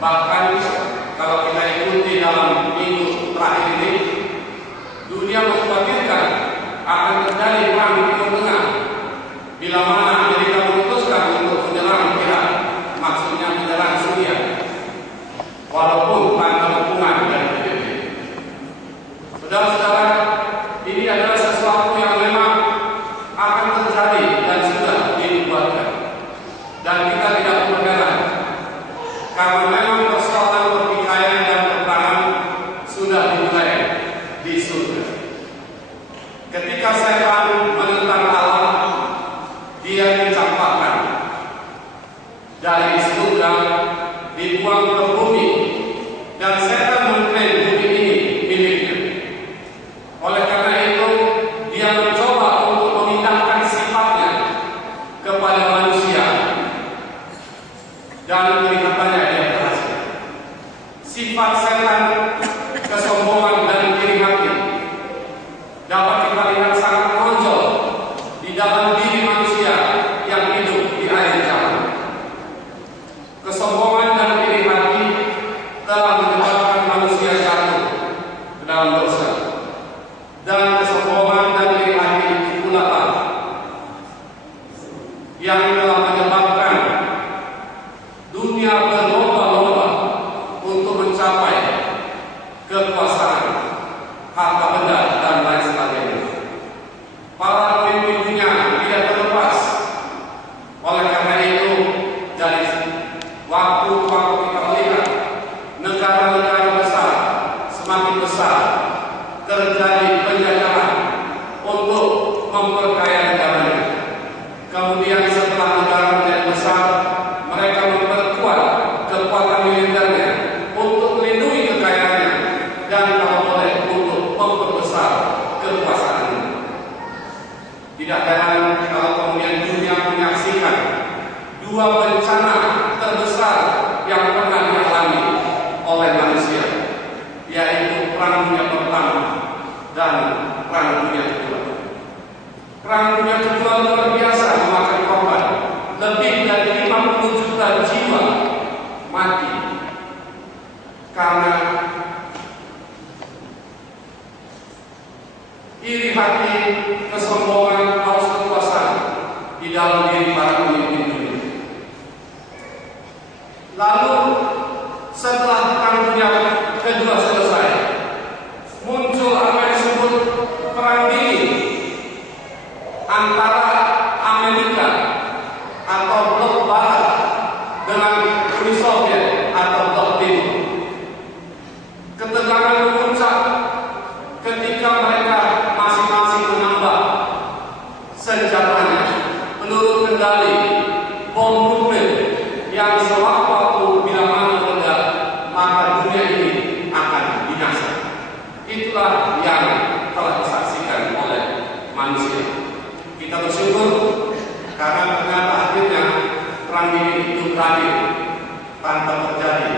Bahkan kalau kita ikuti dalam minggu terakhir ini, dunia mengkhawatirkan akan terjadi perang di Timur Tengah bila mana Amerika memutuskan untuk menyerang Irak, maksudnya menyerang Syria, walaupun tanpa dukungan dari PBB. Saudara-saudara, ini adalah sesuatu yang memang akan terjadi dan sudah dibuatkan, dan kita tidak perlu heran karena memang persoalan pertikaian dan perperangan sudah dimulai di surga. Ketika setan menentang Allah, dia dicampakkan dari surga, dibuang ke bumi, dan setan mengklaim bumi ini miliknya. Oleh karena itu, dia mencoba untuk memindahkan sifatnya kepada manusia, dan kelihatannya dia berhasil. Sifat setan, kesombongan dan iri hati, dapat kita lihat sangat menonjol di dalam diri manusia yang hidup di akhir zaman. Kesombongan dan iri hati telah menyebabkan manusia jatuh ke dalam dosa, dan kesombongan dan iri hati itu pula yang telah menyebabkan dunia berlomba-lomba untuk mencapai kekuasaan, harta benda, dan lain sebagainya. Para pemimpin dunia tidak terlepas. Oleh karena itu, dari waktu kita melihat negara-negara besar semakin besar terjadi penjajahan untuk memperkaya negaranya. Kemudian setelah negara menjadi besar, mereka memperkuat kekuatan militernya untuk melindungi kekayaannya, dan kalau boleh untuk memperbesar kekuasaannya. Tidak heran kalau kemudian dunia menyaksikan dua bencana terbesar yang pernah dialami oleh manusia, yaitu Perang Dunia Pertama dan Perang Dunia Kedua. Perang Dunia Kedua luar biasa memakan korban. Lebih dari 50 juta jiwa mati karena iri hati, kesombongan, haus kekuasaan di dalam diri para pemimpin dunia. Lalu setelah Perang Dunia Kedua selesai, muncul apa yang disebut perang dingin antara Amerika atau blok barat dengan Uni Soviet atau blok timur. Ketegangan memuncak ketika mereka masing-masing menambah senjatanya, peluru kendali, bom nuklir yang sewaktu-waktu bila mana meledak, maka dunia ini akan binasa. Itulah yang telah disaksikan oleh manusia. Kita bersyukur karena ternyata akhirnya perang dingin itu berakhir tanpa terjadi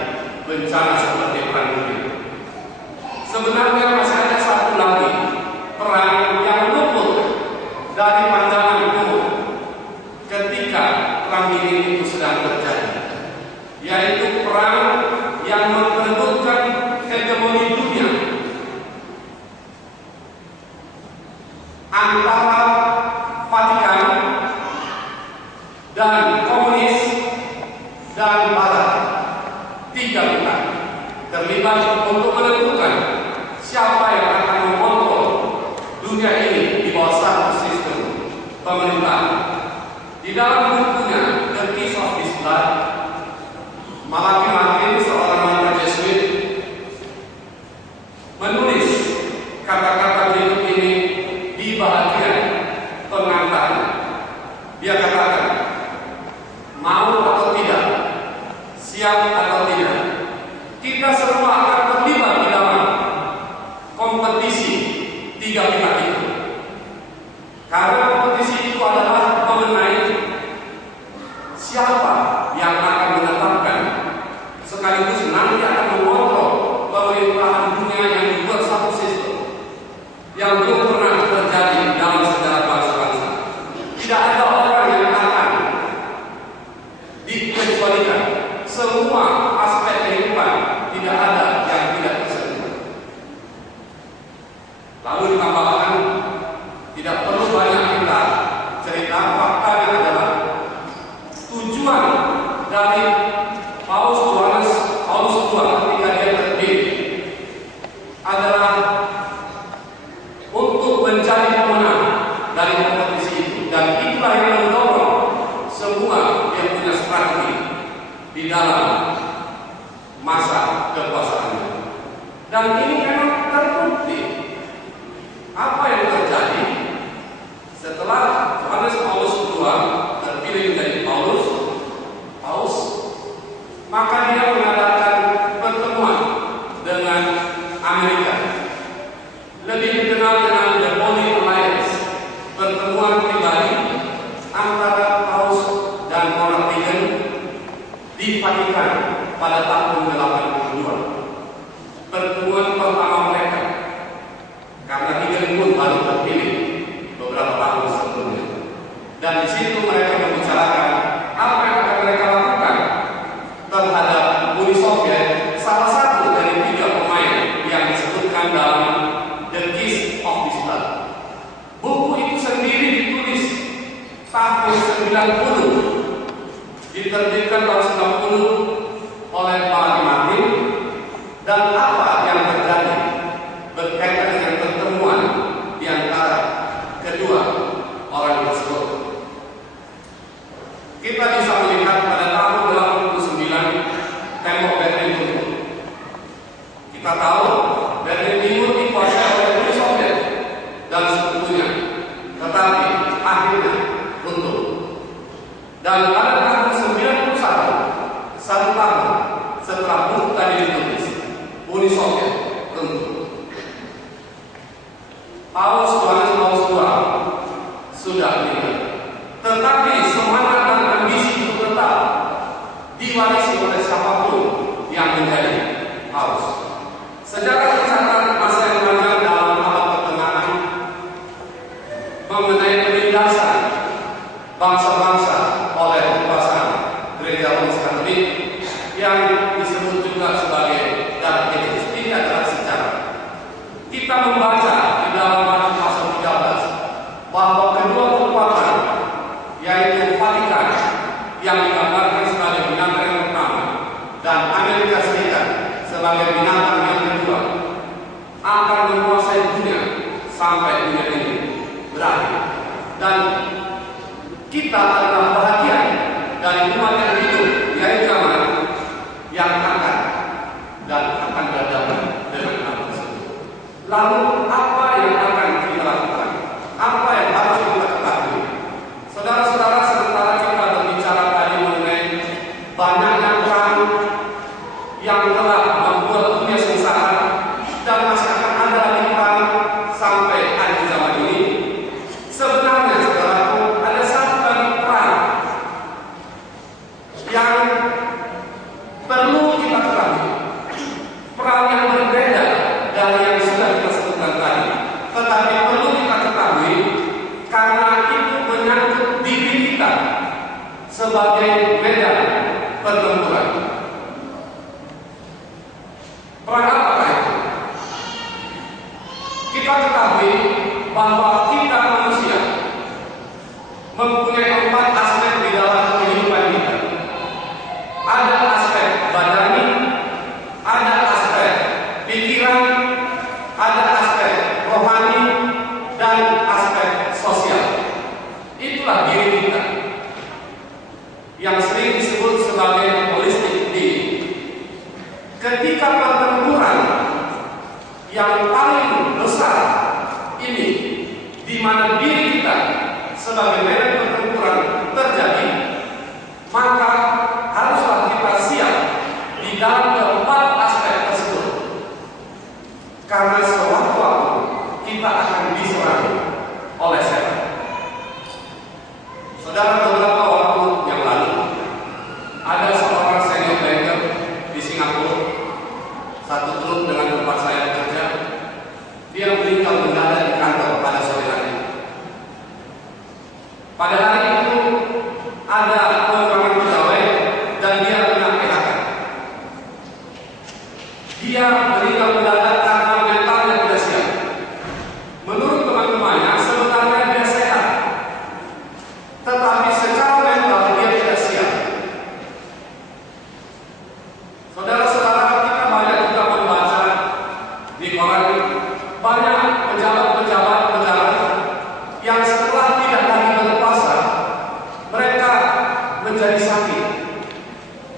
bencana seperti perang dunia. Sebenarnya masih ada satu lagi perang yang luput dari pandangan umum ketika perang dingin itu sedang terjadi, yaitu perang yang memperebutkan hegemoni dunia antara Vatikan dan komunis dan barat. Tiga pihak terlibat untuk menentukan siapa yang akan mengontrol dunia ini di bawah satu sistem pemerintahan. Di dalam bukunya The Kiss of His Blood, Malachi Martin, seorang mantan Jesuit, menulis kata-kata berikut ini di bahagian pengantarnya. Dia katakan, mau atau tidak, siap atau tidak, kita semua akan terlibat di dalam kompetisi tiga pihak itu. Karena kompetisi itu adalah mengenai siapa yang akan menetapkan sekaligus nanti akan mengontrol pemerintahan dunia yang dibuat satu sistem yang belum pernah terjadi dalam sejarah bangsa-bangsa. Tidak ada orang yang akan dikecualikan semua aspek kehidupan, tidak ada yang tidak tersentuh. Lalu ditambahkan, tidak perlu banyak kita cerita, faktanya adalah tujuan dari Paus II ketika dia terpilih adalah untuk menjadi pemenang dari kompetisi itu, dan itulah yang mendorong semua yang punya strategi di dalam masa kekuasaannya. Dan ini memang terbukti. Apa yang terjadi setelah Yohanes Paulus II terpilih menjadi Paus, maka dia mengadakan pertemuan dengan Amerika, lebih dikenal dengan The Holy Alliance, pertemuan pribadi antara Paus dan Ronald Reagan di Vatikan pada tahun 82. Pertemuan pertama mereka, karena Reagan pun baru terpilih beberapa tahun sebelumnya. Dan di situ mereka membicarakan apa yang akan mereka lakukan terhadap Uni Soviet, salah satu dari 3 pemain yang disebutkan dalam The Kiss of His Blood. Buku itu sendiri ditulis tahun 90, diterbitkan tahun 90 oleh Pak Martin, dan apa yang terjadi berkaitan dengan pertemuan di antara kedua orang tersebut. Kita bisa melihat pada tahun 89 tembok Berlin runtuh. Kita tahu Berlin Timur dikuasai oleh Uni Soviet dan sekutunya, tetapi akhirnya runtuh. Dan pada tahun 91, 1 tahun setelah buku tadi ditulis, Uni Soviet runtuh. Paus Yohanes Paulus II sudah meninggal, tetapi semangat dan ambisi itu tetap diwarisi oleh siapapun yang menjadi Paus. Sejarah tercatat masa yang panjang dalam abad pertengahan mengenai penindasan bangsa-bangsa oleh kekuasaan Gereja Romawi Katolik yang disebut juga sebagai Dark Ages. Ini adalah sejarah. Kita membaca di dalam pasal 13 bahwa kedua kekuatan, yaitu Vatikan yang digambarkan sebagai binatang yang pertama dan Amerika Serikat sebagai binatang yang kedua, akan menguasai dunia sampai dunia ini berakhir. Dan kita adalah bahagian dari umat yang hidup di akhir zaman yang akan berhadapan dengan hal tersebut. Lalu apa yang akan kita lakukan? Apa yang harus kita ketahui? Saudara-saudara, sementara kita berbicara tadi mengenai banyaknya perang yang telah membuat dunia sengsara dan masih akan ada lagi perang sampai akhir zaman ini, sebenarnya saudaraku, ada satu lagi perang yang perlu kita ketahui. Perang yang berbeda dari yang sudah kita sebutkan tadi, tetapi perlu kita ketahui karena itu menyangkut diri kita sebagai medan pertempuran. Perang apakah itu? Kita ketahui bahwa kita manusia mempunyai 4 aspek di dalam kehidupan kita. Ada aspek badani, ada aspek pikiran, ada aspek rohani, dan aspek sosial. Itulah diri kita yang sering disebut sebagai holistic being. Ketika pertempuran yang paling besar ini, di mana diri kita sebagai medan pertempuran terjadi, maka haruslah kita siap di dalam keempat aspek tersebut, karena sewaktu-waktu kita akan diserang oleh setan. Saudara, beberapa waktu yang lalu ada seorang senior banker di Singapura, satu grup dengan tempat saya bekerja. Dia meninggal mendadak di kantor pada sore hari.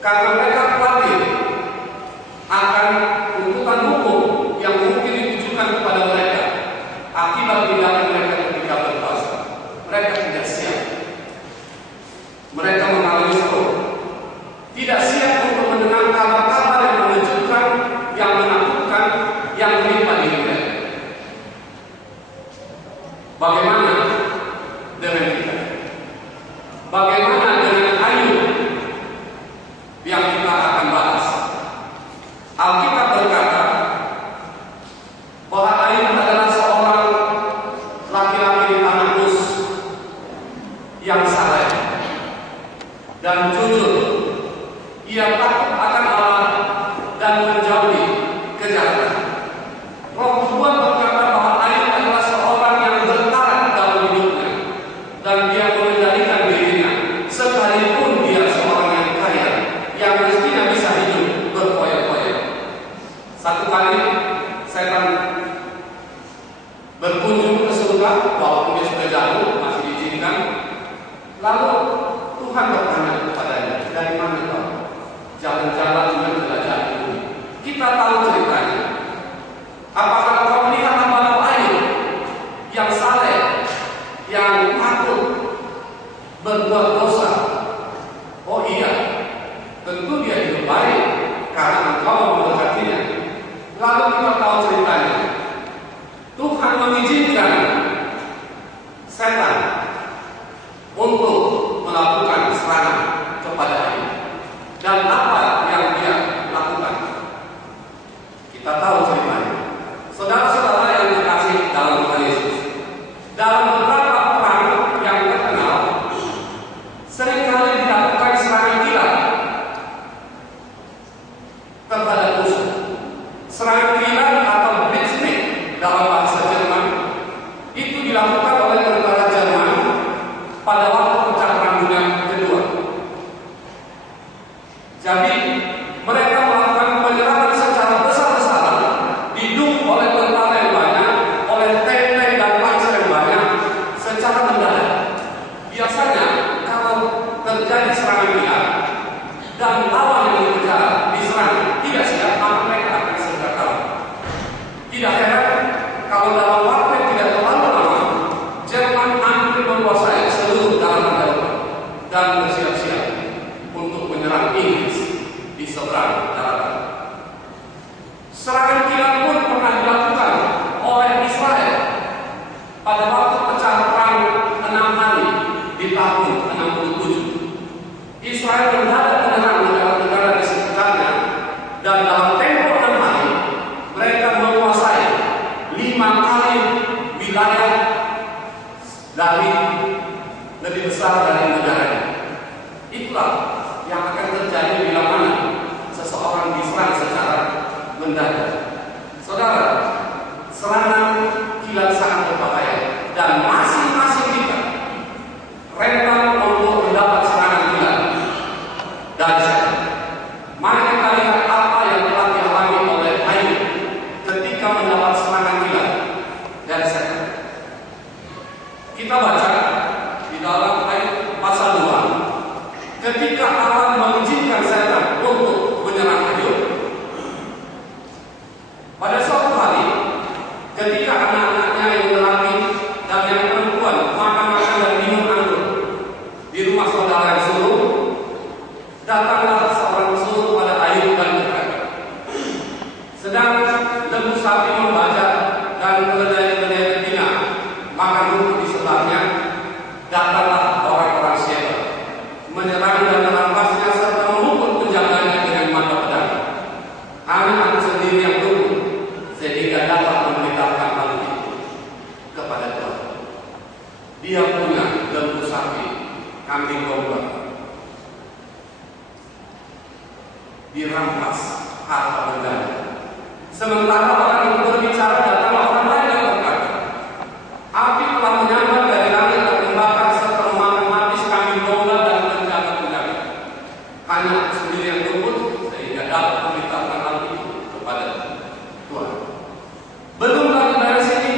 karena mereka khawatir akan tuntutan hukum yang mungkin ditujukan kepada mereka akibat tindakan mereka ketika berpuasa. Mereka tidak siap. Mereka mengalami stroke, tidak siap untuk mendengar kabar-kabar yang mengejutkan, yang menakutkan, yang menimpa diri mereka. Bagaimana dengan kita? Bagaimana dengan Ayub yang kita akan bahas? Alkitab berkata bahwa Ayub adalah seorang laki-laki di tanah Uz yang saleh dan jujur. Ia takut akan Allah dan menjauhi kejahatan. Roh Tuhan berkata bahwa Ayub adalah seorang yang bertahan dalam hidupnya dan dia mengendalikan dirinya, sekalipun dia seorang yang kaya yang mestinya bisa hidup berfoya-foya. Satu kali setan berkunjung ke surga, walaupun dia sudah jatuh masih diizinkan. Lalu Tuhan bertanya kepadanya, dari mana kau? Jalan-jalan dengan jelajah bumi. Kita tahu ceritanya. Apakah kau melihat hamba Ayub yang saleh, yang takut berbuat dosa? Oh iya, tentu dia hidup baik karena engkau memberkatinya. Lalu kita tahu ceritanya. Tuhan mengizinkan setan untuk melakukan serangan kepada Ayub. Dan apa yang dia lakukan? Kita tahu ceritanya. Saudara-saudara yang dikasihi dalam Tuhan Yesus, dalam beberapa perang yang terkenal, seringkali dilakukan serangan kilat terhadap musuh. Serangan kilat atau Blitzkrieg dalam bahasa Jerman itu dilakukan oleh tentara Jerman pada waktu pecah perang dunia kedua. Jadi mereka melakukan penyerangan secara besar-besaran, didukung oleh tentara yang banyak, oleh tank-tank dan panzer yang banyak, secara mendadak. Biasanya kalau terjadi serangan kilat dan lawan yang dikejar diserang tidak siap, maka mereka akan segera kalah. Tidak heran kalau dalam waktu yang tidak terlalu lama, Jerman hampir menguasai seluruh daratan Eropa dan bersiap-siap untuk menyerang Inggris di seberang daratan. Serangan kilat pun pernah dilakukan oleh Israel pada waktu pecah perang 6 hari di tahun 67. Israel mendadak menyerang negara-negara di sekitarnya dan dalam tempo 6 hari mereka menguasai 5 kali wilayah dari lebih besar dari negaranya. Itulah yang akan terjadi bila mana seseorang diserang secara mendadak. Saudara, serangan kilat sangat berbahaya dan masing-masing kita rentan untuk mendapat serangan kilat dari setan. Mari kita lihat apa yang telah dialami oleh Ayub ketika mendapat serangan kilat dari setan. Kita baca di dalam Ayub pasal 2, ketika Allah mengizinkan setan untuk menyerang Ayub. Pada suatu hari, ketika anak-anaknya yang lelaki dan yang perempuan makan-makan dan minum anggur di rumah saudara yang sulung, datanglah seorang sulung pada Ayub dan berkata, sedang lembu sapi membajak dan keledai-keledai betina makan rumput di sebelahnya, datanglah orang-orang Sheba menyerang dan merampasnya serta memukul penjaganya dengan mata pedang. Anak-anak sendiri yang luput sehingga dapat memberitakan hal itu kepada Tuhan. Dia punya lembu sapi, kambing domba, dirampas harta bendanya. Sementara orang itu berbicara, datanglah orang lain yang berkata, api telah menyambar dari langit dan membakar serta memakan habis kambing domba dan penjaga-penjaga. Hanya aku sendiri yang luput sehingga dapat memberitakan hal itu kepada Tuhan. Belum lagi dari sini,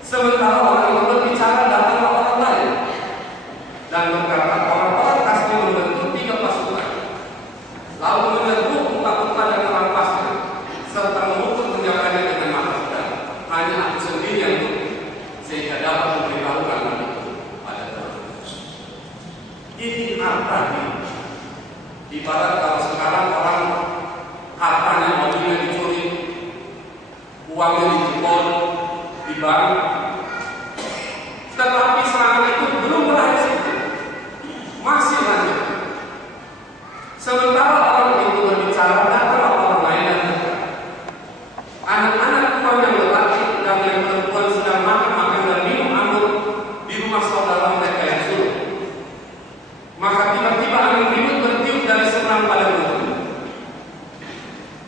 sementara orang itu berbicara, datanglah orang lain dan berkata, orang-orang kasih membentuk 3 pasukan Ibarat kalau sekarang orang hartanya, mobilnya dicuri, uangnya dijebol di bank, tetapi serangan itu belum berakhir situ, masih lanjut. Sementara orang itu berbicara, datanglah orang lain dan dekat. Anak-anak tuan yang lelaki dan yang perempuan sedang makan dan minum anggur di rumah saudara mereka yang sulung. Maka tiba-tiba angin ribut bertiup dari seberang pada rumah.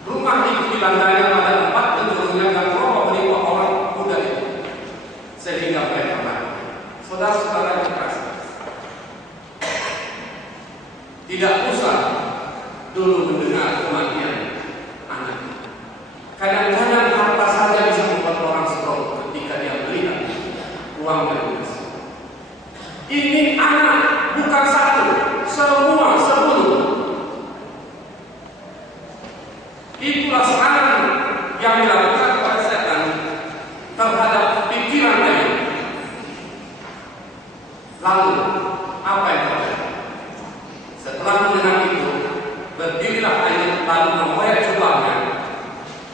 Rumah itu dilandainya pada 4 penjurunya dan merokok menimpa orang muda itu, sehingga mereka mati. Saudara-saudara yang terkasih, tidak usah dulu mendengar kematian anak. Kadang-kadang harta saja bisa membuat orang stroke ketika dia melihat uang dan emas. Ini anak bukan satu, semua 10. Itulah serangan yang dilakukan kepada setan terhadap pikiran dia. Lalu apa yang terjadi? Setelah mendengar itu, berdirilah ayat lalu mengoyak jubahnya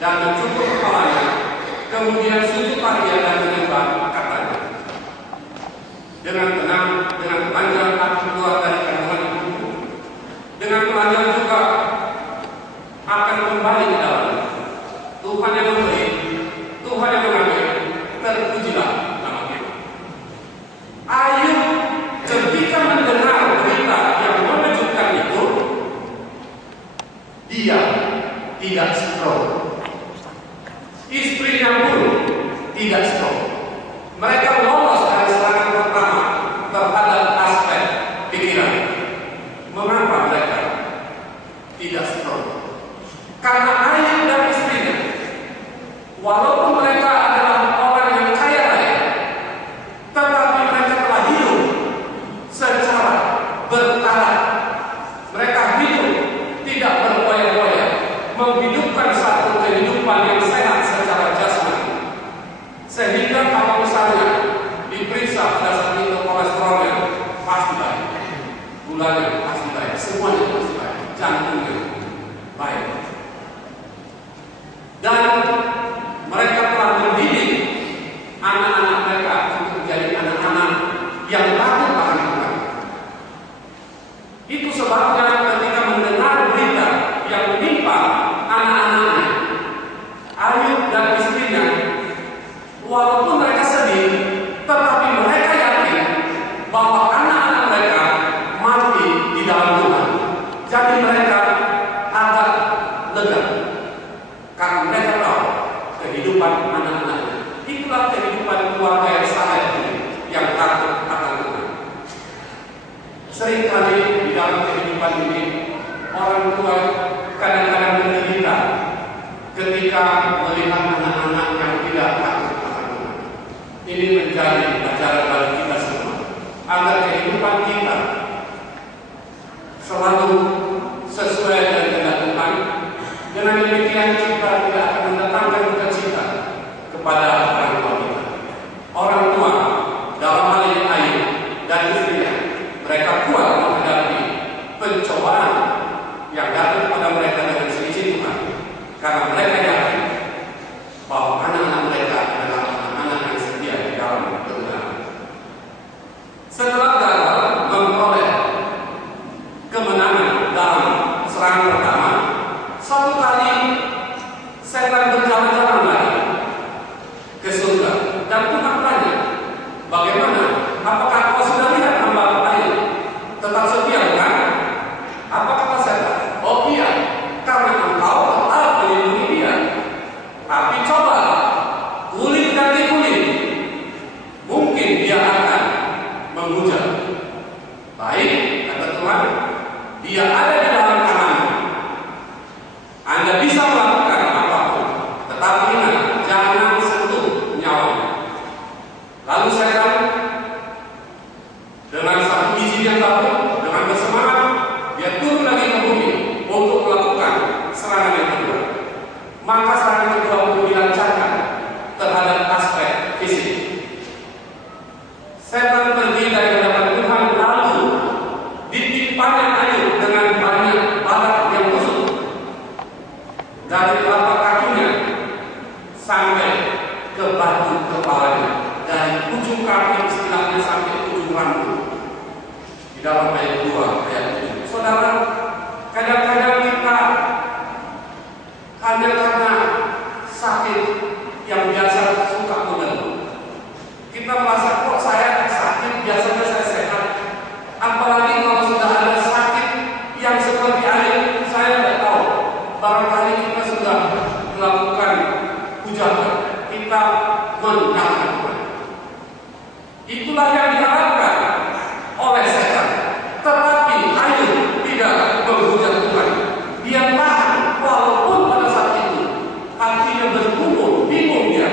dan mencukur kepalanya, kemudian sujudlah dia dan menyembah, katanya, dengan tenang, dengan telanjang aku keluar dari kandungan ibuku, dengan telanjang juga akan kembali ke dalamnya. Tuhan yang memberi, Tuhan yang mengambil, terpujilah nama kita. Ayub ketika mendengar berita yang mengejutkan itu, dia tidak stroke. Istrinya pun tidak stroke. Mereka lolos dari serangan pertama terhadap aspek pikiran. Mengapa mereka tidak stroke? Karena Ayub dan istrinya, walaupun mereka adalah orang yang kaya raya, tetapi mereka telah hidup secara bertaraf. Mereka hidup tidak berfoya-foya, menghidupkan satu kehidupan yang sehat secara jasmani. Sehingga kalau misalnya diperiksa pada saat itu kolesterolnya pasti baik, gulanya pasti baik, semuanya pasti baik, jantungnya baik. Dan mereka telah mendidik anak-anak mereka untuk menjadi anak-anak yang takut akan Tuhan. Itu sebabnya ketika mendengar berita yang menimpa anak-anaknya, Ayub dan istrinya, walaupun mereka sedih, tetapi mereka yakin bahwa anak-anak mereka mati di dalam Tuhan. Jadi mereka agak lega karena mereka tahu kehidupan anak-anaknya. Itulah kehidupan keluarga yang saleh yang takut akan Tuhan. Seringkali di dalam kehidupan ini orang tua kadang-kadang menderita ketika melihat anak-anak yang tidak takut akan Tuhan. Ini menjadi pelajaran bagi kita semua agar kehidupan kita selalu sesuai dengan kehendak Tuhan. Dengan demikian kita tidak akan mendatangkan duka cita kepada orang tua kita. Orang tua dalam hal ini Ayub dan istrinya, mereka kuat menghadapi pencobaan yang datang kepada mereka dengan seizin Tuhan, karena mereka yakin bahwa anak-anak mereka adalah anak-anak yang setia di dalam kebenaran. Setelah gagal memperoleh kemenangan dalam serangan pertama, satu kali setan berjalan-jalan lagi ke surga dan Tuhan tanya, bagaimana? Apakah kau sudah lihat hamba Ayub tetap setia bukan? Apa kata setan? Oh iya, karena engkau tetap melindungi dia. Tapi coba kulit ganti kulit, mungkin dia akan menghujat. Baik, kata Tuhan, dia ada di dalam tanganmu. Anda bisa melakukan apapun, tetapi ingat, jangan sentuh nyawanya. Lalu setan dengan satu biji yang baru, dengan bersemangat, dia turun lagi ke bumi untuk melakukan serangan yang kedua. Maka serangan kedua pun dilancarkan terhadap aspek fisik. Setan pergi dari hadapan Tuhan, lalu ditimpanya Ayub dengan banyak seperti air, saya tidak tahu. Barangkali kita sudah melakukan hujatan, kita mendapatkan Tuhan. Itulah yang diharapkan oleh setan. Tetapi air tidak menghujat Tuhan. Dia tahan, walaupun pada saat itu hatinya bergumul, bingung dia.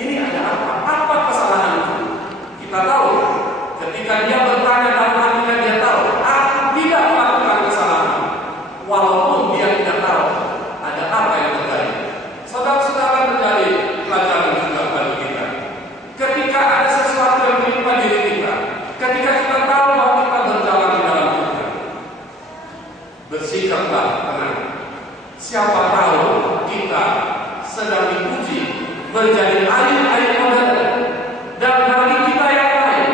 Ini ada apa? Apa kesalahanku? Kita tahu, ketika dia bertanya dalam hatinya, dia tahu, aku tidak melakukan kesalahan. Walaupun dia tidak tahu ada apa yang terjadi. Saudara-saudara, menjadi pelajaran juga bagi kita. Ketika ada sesuatu yang menimpa diri kita, ketika kita tahu bahwa kita berjalan di dalam Tuhan, bersikaplah tenang. Siapa tahu kita sedang diuji menjadi air modern, dan bagi kita yang lain,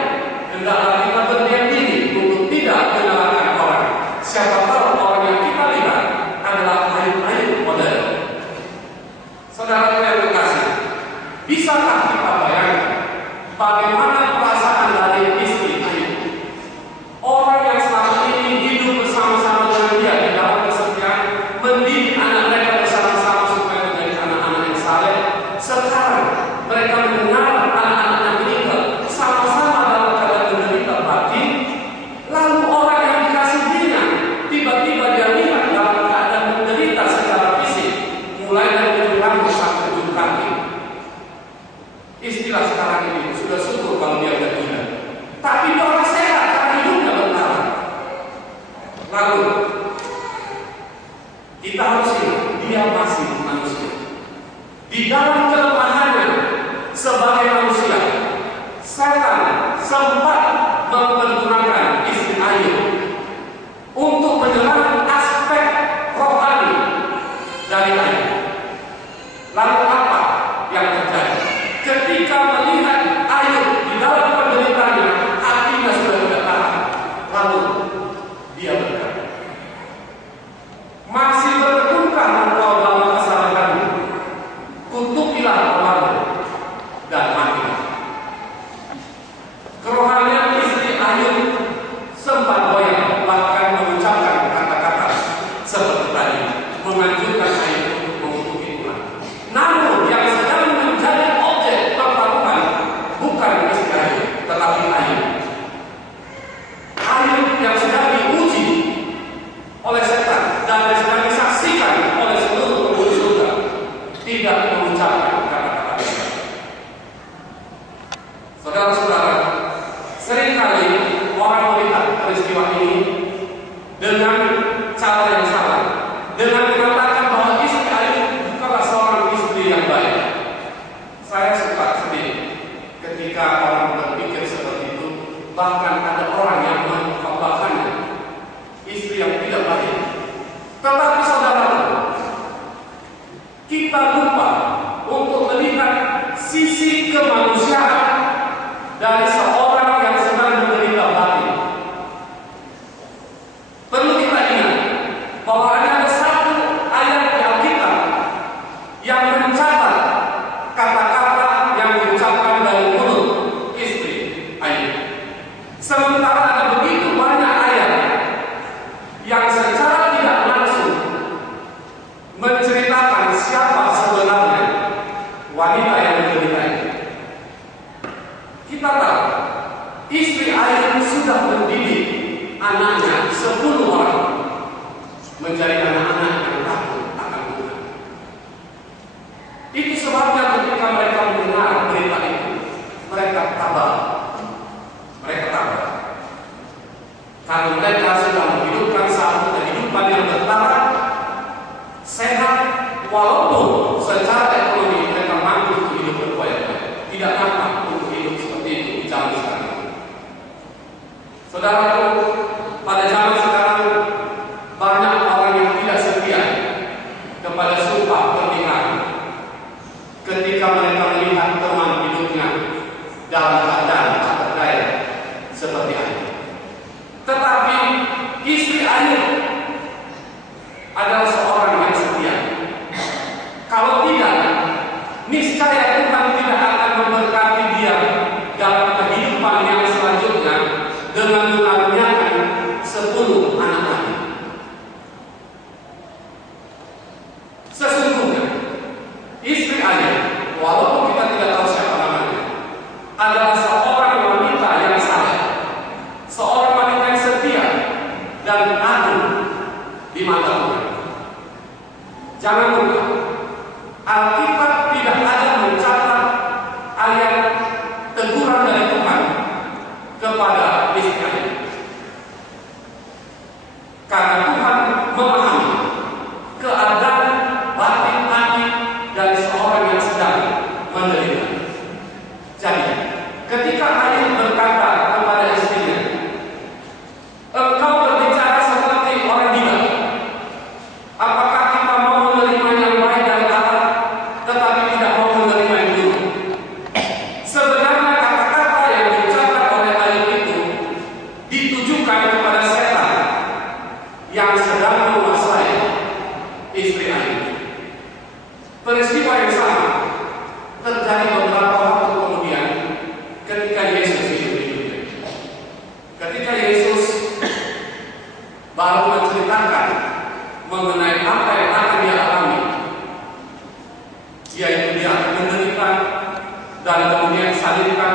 hendaklah kita berdiam diri untuk tidak menyalahkan orang. Siapa tahu orang yang kita lihat adalah air modern. Saudara yang terkasih, bisakah kita bayangkan bagaimana perasaan dari istri Ayub? Orang yang selama ini hidup bersama-sama dengan dia di dalam kesetiaan, mendidik anak mereka bersama-sama supaya menjadi anak-anak yang saleh. Sekarang mereka mendengar anak-anaknya meninggal, sama-sama dalam keadaan menderita batin. Lalu orang yang dikasihinya tiba-tiba dia lihat dalam keadaan menderita secara fisik, mulai dari ujung rambut sampai ujung kaki. Istilah sekarang ini sudah syukur kalau dia tidak gila, tapi dia orang sehat karena hidupnya bertahan. Lalu kita harus ingat, dia masih manusia. Di dalam kelemahannya sebagai manusia, setan sempat mempergunakan istri Ayub untuk menyerang aspek rohani dari Ayub. Lalu apa yang terjadi? Ketika melihat Ayub di dalam penderitaannya, hatinya sudah tidak tahan. Lalu dia berkata, masih bertekunkah engkau dalam kesalahanmu? Kutukilah Allahmu dan matilah. Kerohanian istri Ayub sempat goyah, bahkan mengucapkan kata-kata seperti tadi, menganjurkan Ayub untuk mengutuki Tuhan. Namun yang sedang menjadi objek pertaruhan bukan istri Ayub, tetapi Ayub. Ayub yang sedang diuji oleh setan dan sedang disaksikan oleh seluruh penghuni surga, tidak mengucapkan kata-kata itu. Saudara-saudara, seringkali orang melihat peristiwa ini dengan cara yang salah, dengan mengatakan bahwa istri Ayub bukanlah seorang istri yang baik. Saya suka sedih ketika orang berpikir seperti itu. Bahkan ada orang yang mengkhawatirkannya istri yang tidak baik. Tetapi saudara, kita lupa untuk melihat sisi kemanusiaan dari seorang yang sedang menderita batin. Perlu kita ingat bahwa ada satu ayat di Alkitab yang mencatat kata-kata yang diucapkan dari mulut istri Ayub. Sementara ada begitu banyak ayat yang secara tidak langsung menceritakan siapa sebenarnya wanita yang menderita ini. Kita tahu istri Ayub sudah mendidik anaknya 10 orang menjadi anak-anak yang takut akan Tuhan. Itu sebabnya ketika mereka mendengar berita itu, mereka tabah. Karena mereka sudah menghidupkan satu kehidupan yang bertara, sehat, walaupun secara ekonomi mereka mampu untuk hidup berkualitas. Tidak dapat untuk hidup seperti itu di zaman sekarang. Saudaraku, pada zaman sekarang banyak orang yang tidak setia kepada sumpah pernikahan ketika mereka melihat teman hidupnya dalam keadaan tak berdaya seperti Ayub. Tetapi istri Ayub adalah seorang yang setia. Kalau tidak, niscaya Tuhan tidak akan memberkati dia dalam kehidupan yang selanjutnya dengan mengaruniakan 10 Jangan lupa, Alkitab tidak ada mencatat ayat teguran dari Tuhan kepada Israel. Karena Tuhan memahami keadaan batin hati dari seorang yang sedang menderita. Jadi, ketika ayat berkata kepada istrinya, engkau berbicara seperti orang gila. Apakah kita mau menerima yang baik dari Allah, tetapi tidak mau menerima yang buruk? Sebenarnya kata-kata yang diucapkan oleh ayat itu ditujukan kepada setan yang sedang menguasai istri ayat. Peristiwa yang sama terjadi beberapa waktu kemudian ketika Yesus hidup di dunia. Ketika Yesus baru menceritakan mengenai apa yang akan dia alami, yaitu dia akan menderita dan kemudian disalibkan.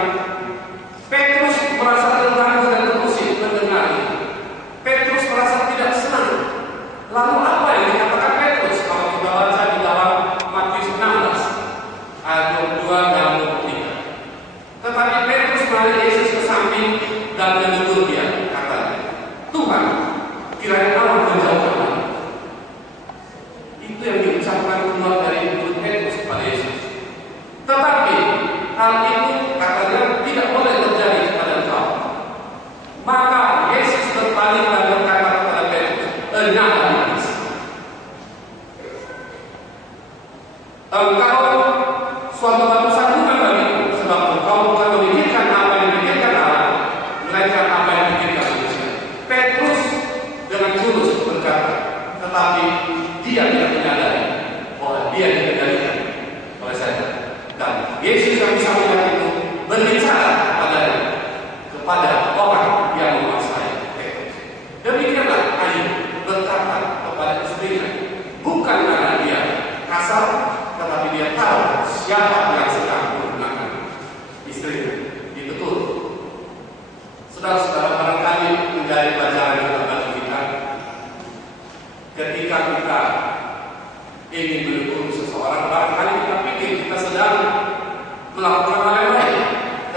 Petrus merasa terganggu dan terusik mendengar itu. Petrus merasa tidak senang. Lalu apa yang dikatakan Petrus? Kalau kita baca di dalam Matius 16 ayat 22 dan 23. Tetapi Petrus menarik Yesus ke samping dan menegur dia, katanya, Tuhan, kiranya Allah menjauhkan. Itu yang diucapkan keluar dari mulut Petrus kepada Yesus. Tetapi hal itu katanya tidak boleh terjadi kepada engkau. Maka Yesus berpaling dan berkata kepada Petrus, enyahlah iblis. Engkau suatu batu sandungan bagiku, sebab engkau bukan memikirkan apa yang dipikirkan Allah, melainkan apa yang dipikirkan manusia. Petrus dengan tulus berkata, tetapi dia tidak menyadari bahwa dia dikendalikan oleh setan. Dan Yesus yang bisa melihat itu berbicara kepada orang yang menguasai Petrus. Demikianlah Ayub berkata kepada istrinya, bukan karena dia kasar, tetapi dia tahu siapa yang sedang menggunakan istrinya. Itu betul. Saudara-saudara, barangkali menjadi pelajaran kita bagi kita ketika kita ingin mendukung seseorang. Barangkali kita pikir kita sedang melakukan hal yang baik,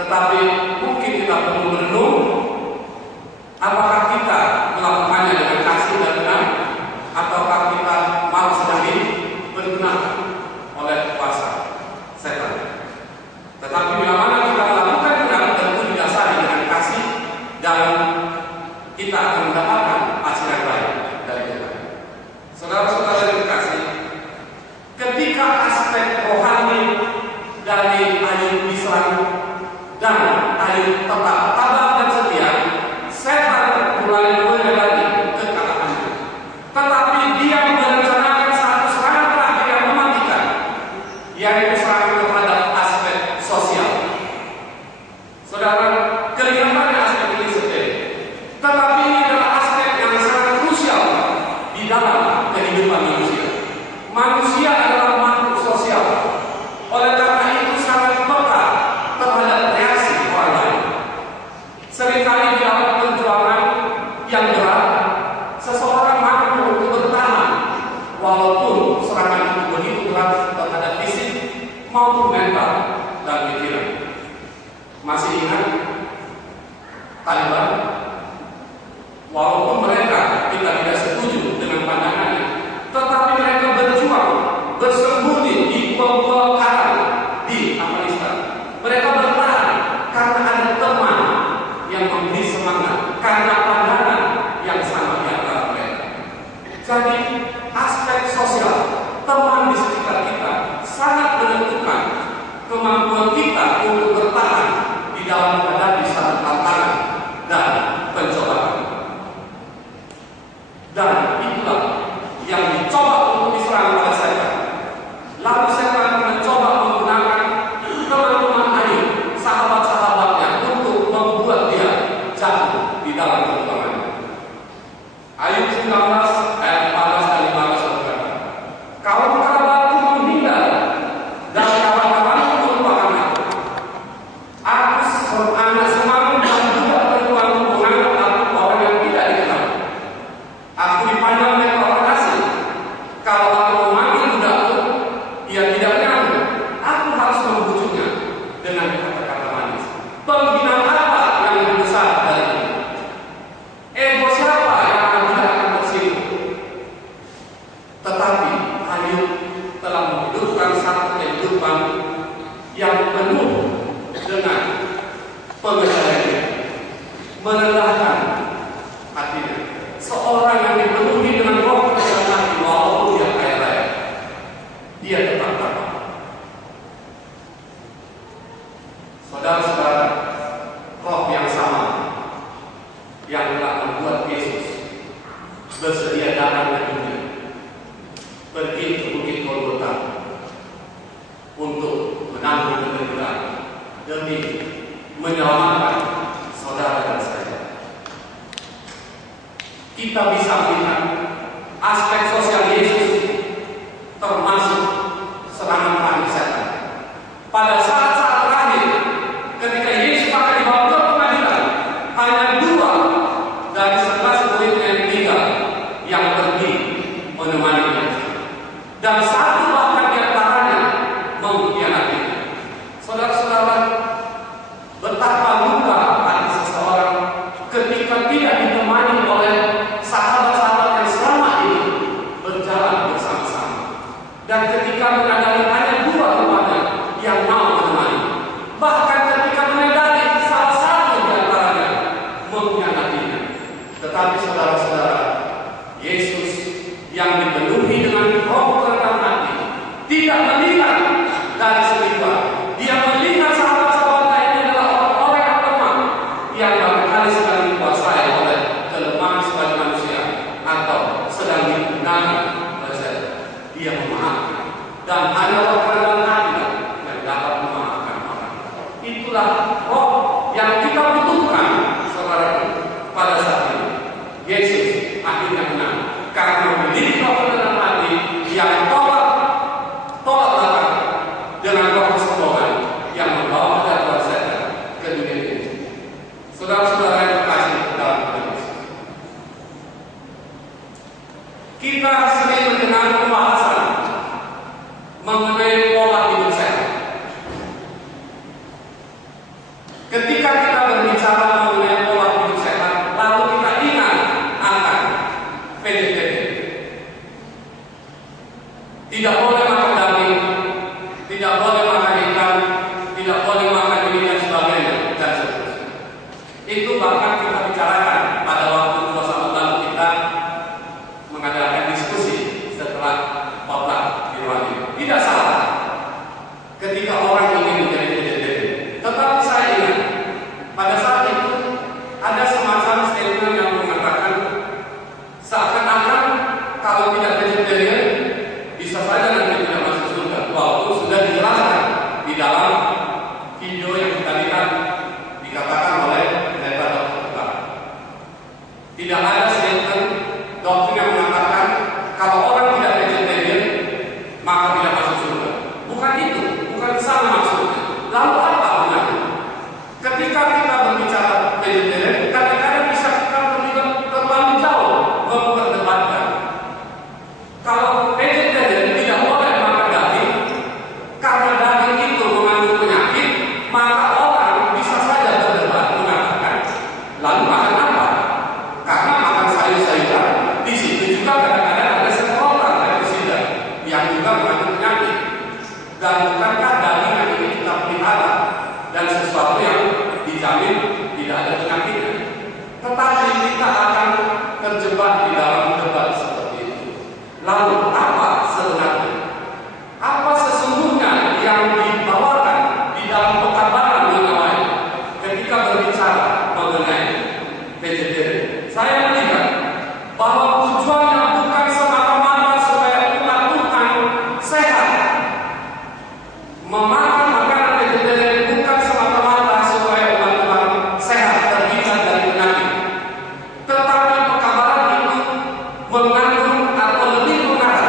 tetapi mungkin kita perlu merenung apakah kita melakukannya dengan kasih dan benar, ataukah kita malah sedang dipergunakan oleh kuasa setan. Tetapi bila mana kita melakukan benar, tentu didasari dengan kasih, dan kita akan mendapatkan hasil yang baik dari Tuhan. Saudara-saudara yang terkasih, ketika aspek rohani dari Ayub diserang dan Ayub tetap tabah dan setia, setan mulai lagi kekalahannya. Tetapi dia merencanakan satu serangan terakhir yang mematikan, yaitu serangan terhadap aspek sosial. Saudara, kelihatannya aspek ini sepele, tetapi ini adalah aspek yang sangat krusial di dalam kehidupan manusia. Manusia adalah makhluk sosial. Oleh karena itu sangat peka terhadap reaksi orang lain. Seringkali di dalam perjuangan yang berat, seseorang mampu untuk bertahan walaupun serangan itu begitu berat terhadap fisik maupun mental dan pikiran. Masih ingat Taliban? Walaupun mereka kita tidak setuju dengan pandangannya, tetapi mereka berjuang bersembunyi di gua-gua karang di Afghanistan. Mereka bertahan karena ada teman yang memberi semangat, karena pandangan yang sama di antara mereka. Jadi aspek sosial, teman di sekitar kita sangat menentukan kemampuan kita untuk bertahan di dalam menghadapi satu tantangan dan pencobaan. Dan itulah yang dicoba untuk diserang oleh setan. Lalu setan mencoba menggunakan teman-teman Ayub, sahabat-sahabatnya, untuk membuat dia jatuh di dalam perjuangan. Ayub 19 ayat 14 dan 15 berkata, kawan-kawanku menghindar dan kawan-kawanku melupakan aku. termasuk serangan panik setan. Pada saat-saat terakhir, ketika Yesus akan dibawa ke pengadilan, hanya 2 dari 11 muridnya yang meninggal yang pergi menemaninya, dan 1 bahkan di antaranya mengkhianati. Saudara-saudara, betapa luka hati seseorang ketika tidak ditemani oleh sahabat-sahabat yang selama ini berjalan bersama-sama, dan ketika menyadari hanya 2 rupanya yang mau menemani, bahkan ketika menyadari salah satu di antaranya mengkhianatinya. Tetapi saudara-saudara, Yesus yang dipenuhi dengan roh kerendahan hati tidak melihat dari sekitar. Dia melihat sahabat-sahabat lainnya adalah orang-orang yang lemah, yang barangkali sedang dikuasai oleh kelemahan sebagai manusia atau sedang digunakan oleh setan. Dia memaafkan, dan hanya roh kerendahan hati yang dapat memaafkan orang. Itulah roh yang kita butuhkan, saudara, pada saat ini. Yesus akhirnya menang karena memiliki roh kerendahan hati yang tolak belakang dengan roh kesombongan yang membawa kepada setan ke dunia ini. Saudara-saudara yang terkasih dalam Yesus, kita sering mendengar pembahasan mengenai pola hidup sehat. Ketika kita berbicara mengenai pola hidup sehat, lalu kita ingat akan vegetarian. Tidak boleh makan daging, tidak boleh makan ikan, tidak boleh makan ini dan sebagainya, dan seterusnya. Itu bahkan kita bicarakan pada waktu 2 saat lalu kita mengadakan diskusi setelah khotbah di ruang ini. Tidak salah ketika orang ingin menjadi vegetarian. Tetapi saya ingat pada saat itu ada semacam statement yang mengatakan seakan-akan kalau tidak vegetarian bisa saja nanti tidak masuk surga, walaupun sudah dijelaskan di dalam video yang kita lihat dikatakan oleh pendeta Dr. Tidak ada statement doktrin yang mengatakan kalau orang tidak vegetarian maka tidak masuk surga. Bukan itu, bukan sama maksudnya. Lalu apa gunanya? Ketika kita berbicara vegetarian, kadang-kadang bisa kita terlalu jauh memperdebatkan. Kalau vegetarian tidak boleh makan daging karena daging itu mengandung penyakit, maka orang bisa saja berdebat mengatakan, lalu makan apa? Karena makan sayur-sayuran, di situ juga kadang-kadang ada seseorang pestisida yang juga mengandung penyakit. Dan bukankah daging yang ini kita pelihara dan sesuatu yang dijamin tidak ada penyakitnya? Tetapi kita akan terjebak di dalam debat seperti itu. Lalu apa sebenarnya? Apa sesungguhnya yang dibawakan di dalam pekabaran yang lain ketika berbicara mengenai vegetarian? Saya melihat bahwa tujuannya bukan semata-mata supaya umat Tuhan sehat. Memakan makanan vegetarian bukan semata-mata supaya umat Tuhan sehat terhindar dari penyakit. Tetapi pekabaran itu mengandung atau lebih mengarah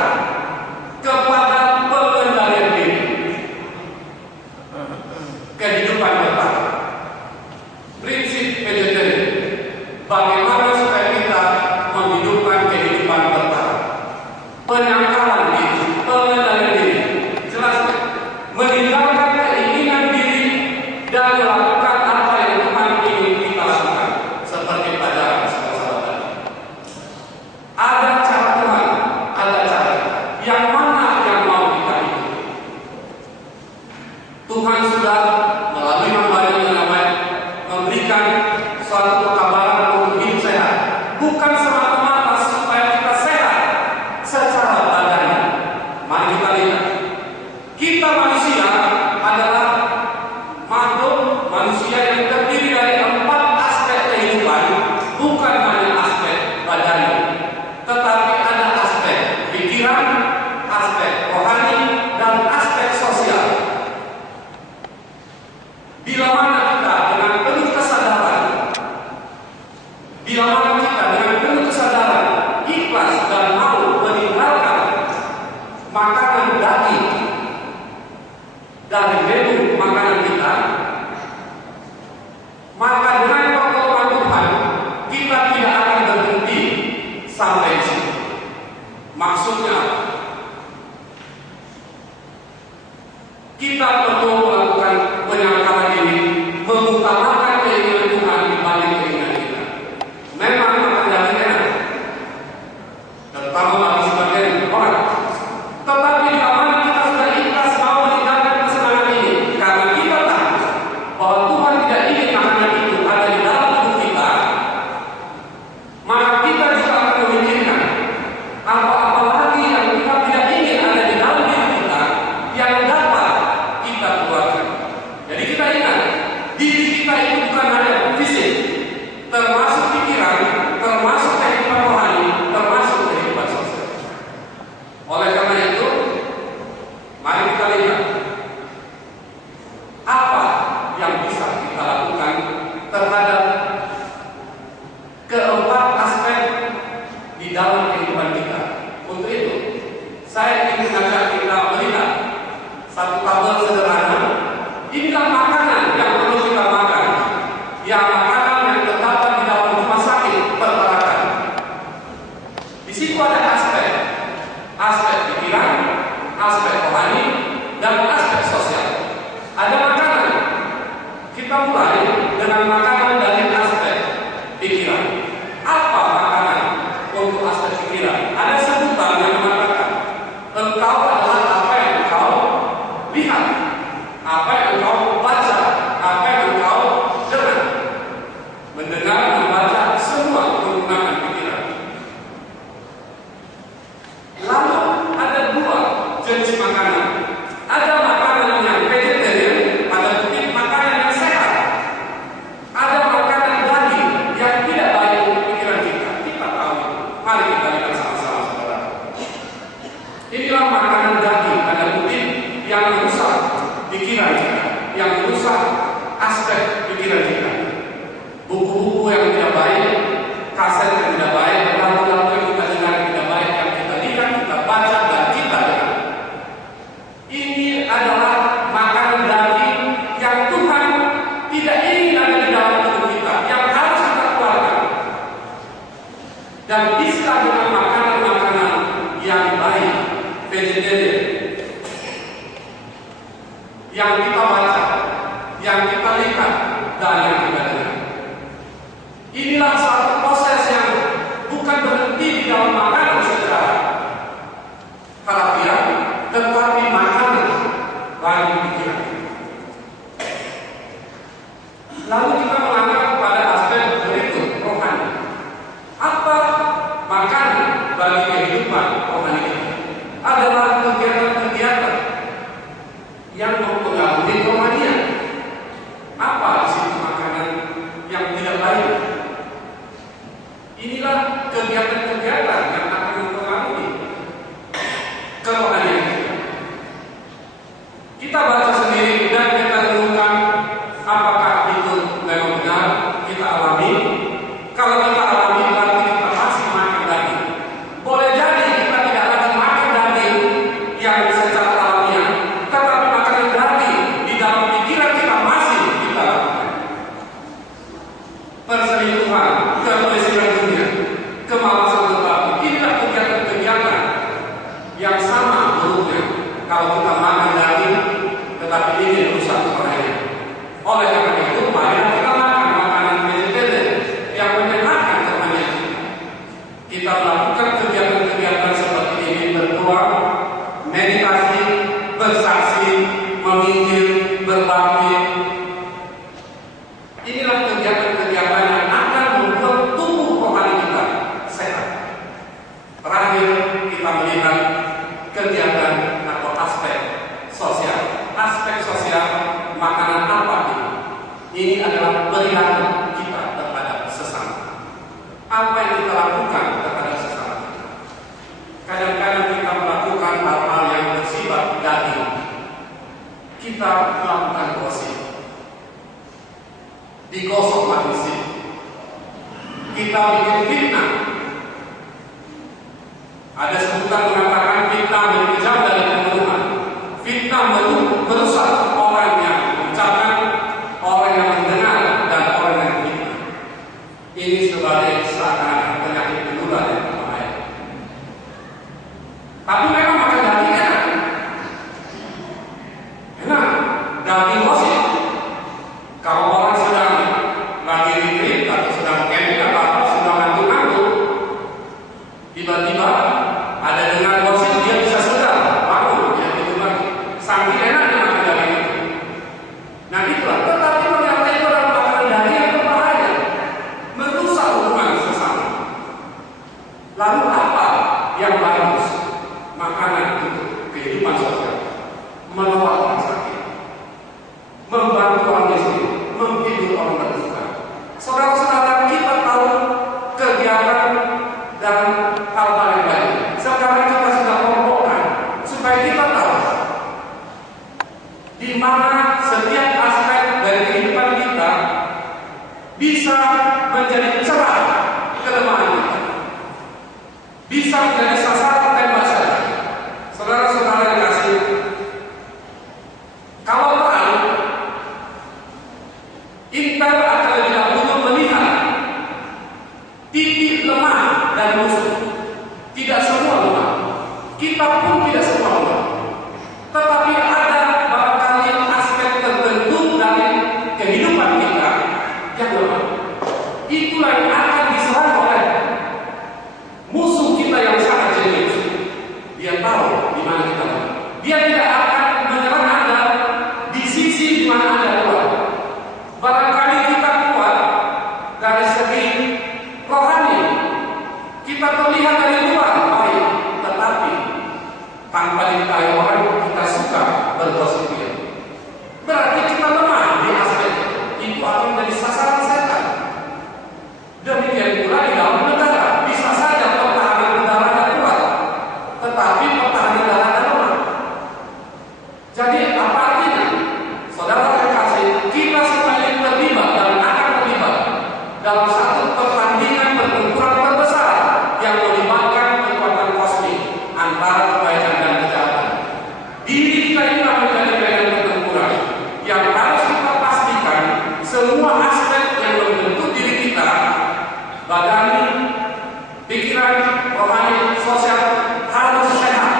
Maksudnya kita perlu melakukan penyangkalan ini, mengutamakan keinginan Tuhan dibanding keinginan kita. Memang akan jadi enak, terutama bagi sebagian orang. Tetapi di mana kita sudah ikhlas mau meninggalkan kesenangan ini, karena kita tahu bahwa Tuhan tidak ingin makanan itu ada di dalam tubuh kita, maka kita juga akan memikirkan apa-apa lagi yang kita tidak ingin ada di dalam diri kita yang dapat kita keluarkan. Jadi kita ingat, diri kita itu bukan hanya fisik, termasuk pikiran, termasuk kehidupan rohani, termasuk kehidupan sosial. Oleh karena itu, mari kita lihat apa yang bisa kita lakukan terhadap keempat aspek di dalam kehidupan kita. Untuk itu, saya ingin mengajak kita melihat satu tabel sederhana. Inilah makanan yang perlu kita makan, yang makanan yang terdapat di dalam rumah sakit perawatan. Di situ ada aspek pikiran, aspek rohani, dan aspek sosial. Ada makanan. Kita mulai dengan makanan dari aspek pikiran. Apa makanan untuk aspek pikiran? Ada sebutan yang mengatakan engkau adalah apa yang engkau lihat, apa yang engkau baca, apa yang engkau dengar. Mendengar, membaca, semua menggunakan pikiran. Lalu ada dua jenis makanan. Ada makanan yang vegetarian, ada bukti makanan yang sehat. Ada makanan daging yang tidak baik untuk pikiran kita. Kita tahu. Mari kita lihat sama-sama, saudara. Inilah makanan daging, ada bukti yang merusak pikiran kita, yang merusak aspek pikiran kita. Buku-buku yang tidak baik, kaset yang tidak baik, lagu-lagu yang kita dengar yang tidak baik, yang kita lihat, kita baca, dan kita dengar. Ini adalah makanan daging yang Tuhan tidak ingin ada di dalam tubuh kita, yang harus kita keluarkan. Dan bisa dengan makanan-makanan yang baik, vegetarian, yang kita baca, yang kita lihat, dan yang kita dengar. Inilah satu proses yang bukan berhenti di dalam makanan secara harafiah, tetapi makanan bagi pikiran. Lalu kita melangkah kepada aspek berikut, rohani. Apa makanan bagi kehidupan rohani kita? Adalah kegiatan-kegiatan yang mempengaruhi rohanian. Apa di situ makanan yang tidak baik? Inilah kegiatan-kegiatan yang akan mempengaruhi kerohanian kita. Kita baca sendiri dan kita renungkan apakah itu memang benar kita alami. Kalau kita alami, berarti kita masih makan daging. Boleh jadi kita tidak lagi makan daging yang secara alamiah, tetapi makan daging di dalam pikiran kita masih kita lakukan. Perselingkuhan, kemelisiran dunia, kemalasan berlaku. Inilah kegiatan-kegiatan yang sama buruknya kalau kita makan daging, tetapi ini rusak rohani. Oleh karena itu, mari kita makan makanan vegetarian yang menyenangkan rohani. Kita melakukan kegiatan-kegiatan seperti ini, berdoa, meditasi, bersaksi, memikir, berbakti. Inilah kegiatan-kegiatan yang akan membuat tubuh rohani kita sehat. Terakhir, kita melihat kegiatan atau aspek sosial. Aspek sosial, makanan apa ini? Ini adalah perilaku kita terhadap sesama. Apa yang kita lakukan terhadap sesama? Kadang-kadang kita melakukan hal-hal yang bersifat daging. Kita melakukan gosip, digosok manusia. Kita bikin fitnah. Ada sebutan mengatakan fitnah lebih kejam dari pembunuhan. Fitnah merusak orang yang mengucapkan, orang yang mendengar, dan orang yang fitnah. Ini sebagai seakan penyakit menular yang berbahaya. Tapi memang makan daging enak. Enak, daging gosip. Kalau orang sedang lagi retreat atau sedang camping atau apa, sedang ngantuk-ngantuk, tiba-tiba ada dengar gosip, dia bisa sedar, bangun, dia tidur lagi. Saking enaknya makan daging itu. Nah itulah, tetapi ternyata itu adalah makanan daging yang berbahaya, merusak hubungan sesama. Lalu apa yang bagus? Makanan untuk kehidupan sosial, merawat orang sakit, membantu orang miskin, menghibur orang berduka. Saudara-saudara, kita tahu kegiatan dan hal-hal yang lain. Sekarang kita sudah kelompokkan supaya kita tahu di mana setiap aspek dari kehidupan kita bisa menjadi cerah kelemahan kita, bisa menjadi sasaran tembak saja. Saudara-saudara yang kasih, kalau perang, Intel akan lebih dahulu melihat titik lemah dan musuh. Tidak semua lemah, kita pun tidak semua lemah, tetapi ada barangkali aspek tertentu dari kehidupan kita yang lemah. Itulah yang akan diserang oleh musuh kita yang sangat jenius. Dia tahu di mana kita lemah. Dia tidak akan menyerang Anda di sisi di mana Anda kuat. Barangkali kita kuat dari segi rohani, kita terlihat dari luar baik, tetapi tanpa diketahui orang kita suka bergosip dia. Berarti kita lemah di aspek itu akan menjadi sasaran setan. Demikian pula di dalam negara, bisa saja pertahanan negaranya kuat, tetapi pertahanan negaranya lemah. Jadi apa artinya? Saudara terkasih, kita semua ini terlibat dan akan terlibat dalam satu pertandingan pertempuran terbesar yang melibatkan kekuatan kosmik antara kebaikan dan kejahatan. Diri kita ini akan menjadi medan pertempuran yang harus kita pastikan semua aspek yang membentuk diri kita, badan, pikiran, rohani, sosial harus sehat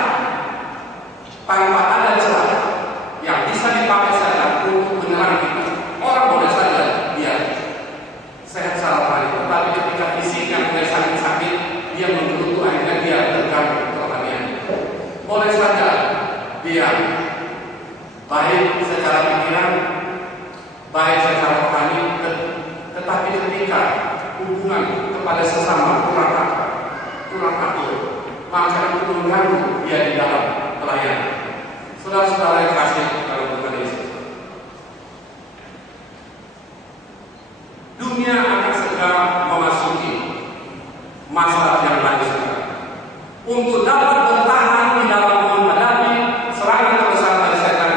tanpa ada celah yang bisa dipakai saja untuk menyerang kita. Orang boleh saja dia sehat secara rohani, tetapi ketika fisiknya mulai sakit-sakit, dia menggerutu, akhirnya dia terganggu rohaniannya. Boleh saja dia baik secara pikiran, baik secara rohani, tetapi ketika hubungan kepada sesama kurang atur, maka itu mengganggu dia di dalam pelayanan. Saudara-saudara yang kasih dalam Tuhan Yesus, dunia akan segera memasuki masa yang lain sekarang. Untuk dapat bertahan di dalam menghadapi serangan terbesar dari setan,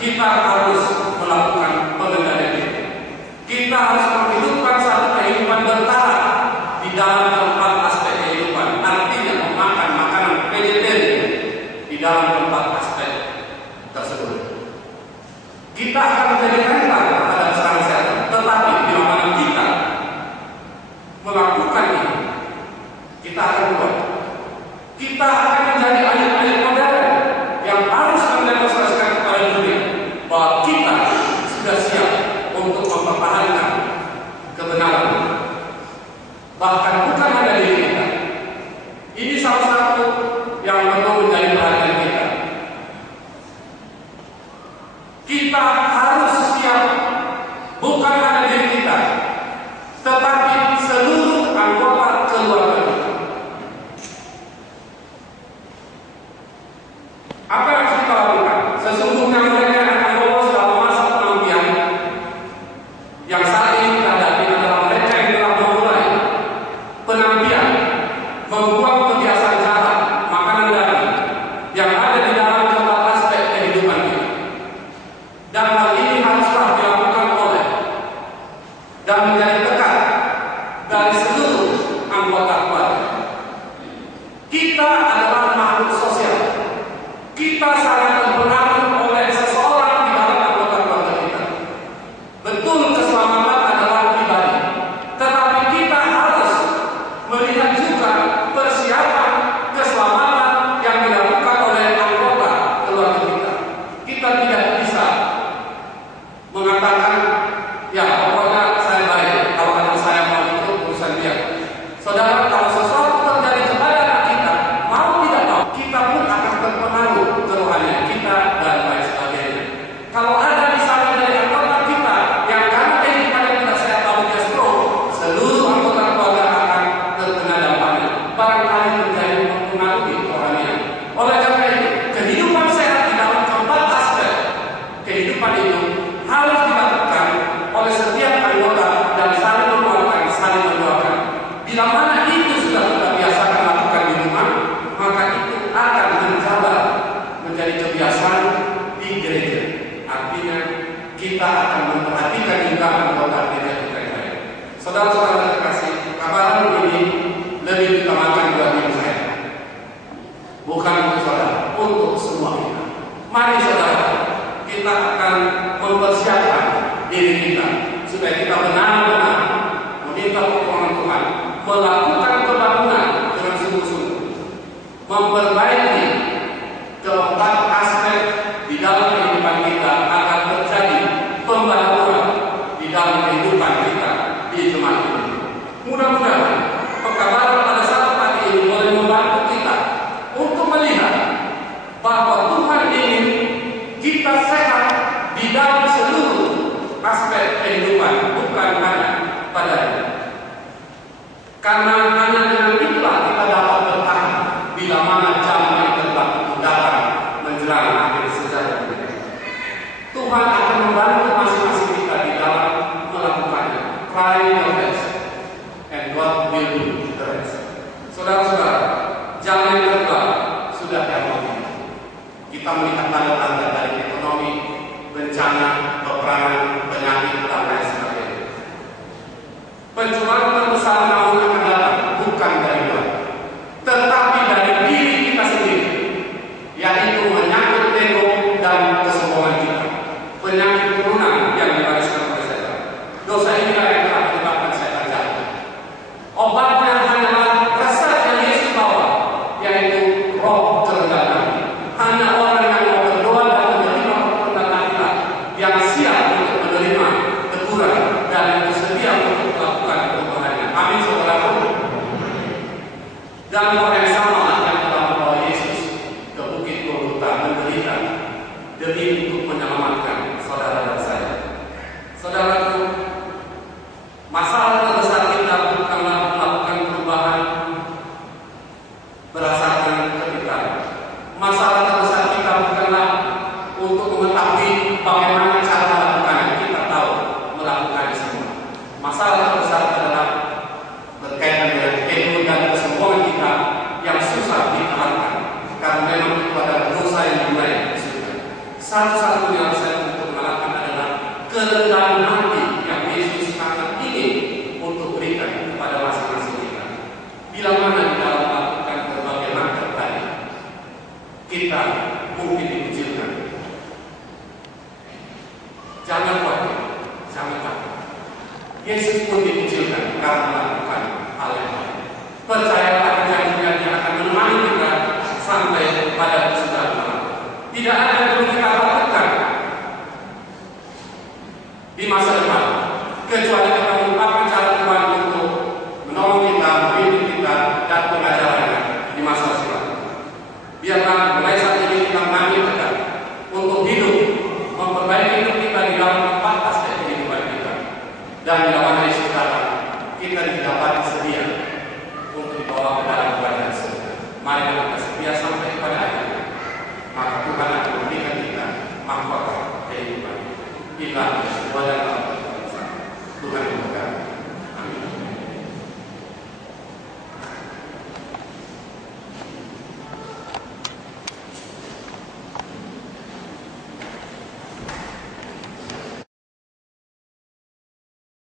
kita harus melakukan pengendalian diri. Kita harus menghidupkan satu kehidupan bertahan di dalam keempat aspek kehidupan. Artinya memakan makanan vegetarian di dalam keempat aspek tersebut. Kita akan menjadi rentan terhadap serangan setan, tetapi bila mana kita melakukan ini, kita akan kuat. Kita akan menjadi ayat-ayat modern yang harus mendemonstrasikan kepada dunia bahwa kita sudah siap untuk mempertahankan kebenaran. Bahkan bukan hanya diri kita. Ini salah satu yang perlu menjadi perhatian kita. Kita harus siap bukan hanya diri kita, tetapi seluruh anggota keluarga kita. Apa yang harus kita lakukan? Sesungguhnya mereka yang akan lolos dalam masa penantian yang saat ini kita hadapi adalah mereka yang telah memulai penantian, membuang kebiasaan jahat, makanan daging yang ada di dalam keempat aspek kehidupan kita. Dan hal ini haruslah dilakukan oleh dan menjadi tekat dari seluruh anggota keluarga. Kita adalah makhluk sosial. Kita Saudara-saudara terkasih, kabar ini lebih diutamakan buat diri saya, bukan untuk saudara, untuk semua kita. Mari saudara, kita akan mempersiapkan diri kita supaya kita benar-benar meminta pertolongan Tuhan, melakukan pembangunan dengan sungguh-sungguh, memperbaiki keempat aspek di dalam kehidupan kita agar terjadi pembaharuan di dalam kehidupan kita di jemaat ini. Mudah-mudahan pekabaran pada saat pagi ini boleh membantu kita untuk melihat bahwa Tuhan ingin kita sehat di dalam seluruh aspek kehidupan, bukan hanya padanya. Karena hanya dengan itulah kita dapat bertahan bila mana zaman yang telah datang menjelang akhir sejarah ini. Tuhan akan membantu masing-masing kita di dalam melakukannya. Try your best, and God will do the rest. Saudara-saudara, zaman yang telah sudah terjadi. Kita melihat tanda-tanda dari ekonomi, bencana, peperangan, penyakit, dan lain sebagainya. Pencobaan terbesar namun akan datang bukan dari luar, tetapi dari diri kita sendiri, yaitu menyangkut ego dan kesombongan kita, penyakit turunan yang diwariskan oleh setan. Dosa inilah yang telah menyebabkan setan jatuh. Obatnya hanyalah resep yang Yesus bawa, yaitu roh kerendahan hati. Hanya orang yang mau berdoa dan menerima kerendahan hati yang siap untuk menerima teguran dan yang bersedia untuk melakukan perubahannya. Amin, saudaraku. Dan orang yang sama yang telah membawa Yesus ke Bukit Golgota menderita demi untuk menyelamatkan saudara dan saya. Saudaraku, masalah terbesar kita bukanlah melakukan perubahan berdasarkan kepikiran. Masalah terbesar kita bukanlah untuk mengetahui bagaimana cara melakukannya. Kita tahu melakukannya semua. Masalah terbesar adalah berkaitan dengan ego dan kesombongan kita yang susah ditahankan, karena memang itu adalah dosa yang dimulai di surga. Satu-satunya yang saya untuk mengalahkan adalah kerendahan hati yang Yesus sangat ingin untuk berikan kepada masing-masing kita. Bila mana di dalam melakukan berbagai langkah tadi, kita mungkin dikucilkan. Jangan khawatir, jangan takut. Yesus pun dikucilkan karena melakukan hal yang lain. Percayalah, janjinya akan menemani kita sampai pada kesudahan malam. Tidak ada